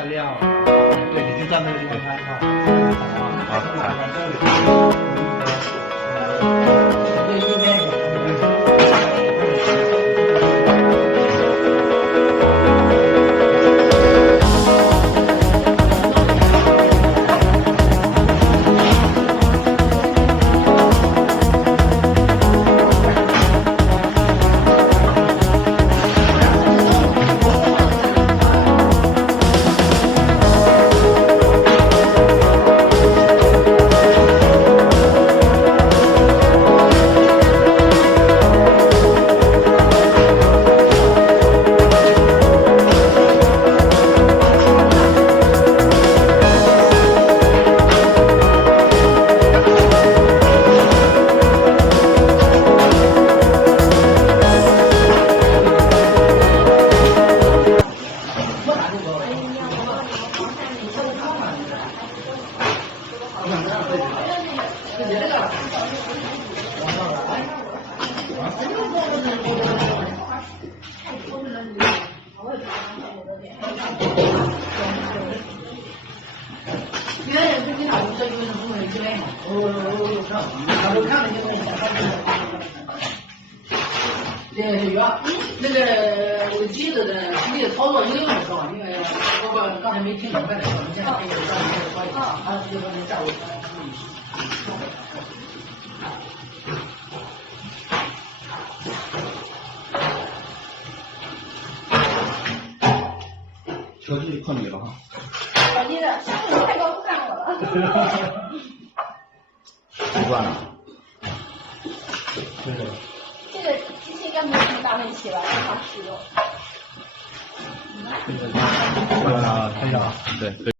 蘸料，对，你就站那个地方看啊。好，对，右边一个。那个我记得的那个操作应用的时候，因为我刚才没听明白的时候，你现在可以让你说一下，啊，就说你下午车距碰你了哈。你的下午太高不看我了。习惯了。对的。这个机器应该没有什么大问题吧？正常使用。看一下啊，对。